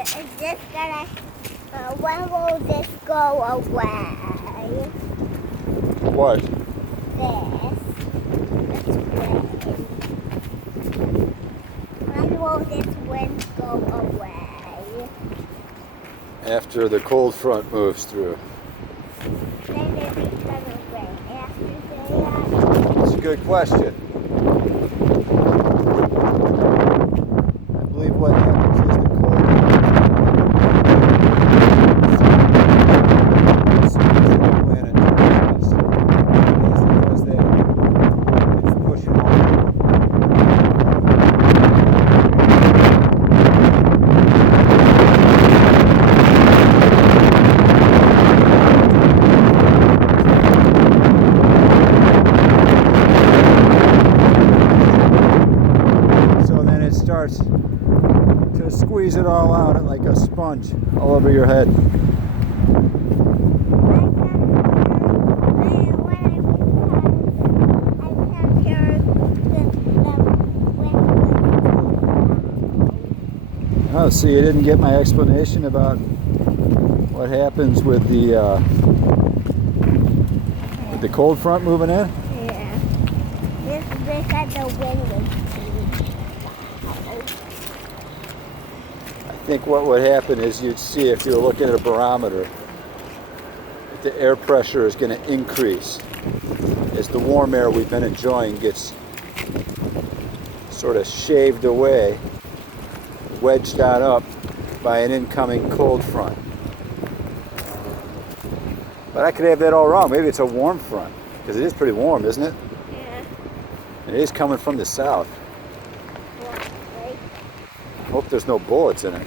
It's just gonna, when will this go away? What? This wind. When will this wind go away? After the cold front moves through. Then it's gonna rain after that. That's a good question. I believe what happens is the cold planet turns. As it does that, it's pushing on. So then it starts to squeeze it all out like a sponge all over your head. Oh, so you didn't get my explanation about what happens with the cold front moving in? Yeah. This at the window. I think what would happen is you'd see, if you were looking at a barometer, that the air pressure is going to increase as the warm air we've been enjoying gets sort of shaved away, wedged on up by an incoming cold front. But I could have that all wrong. Maybe it's a warm front, because it is pretty warm, isn't it? Yeah. It is coming from the south. Well, right. I hope there's no bullets in it.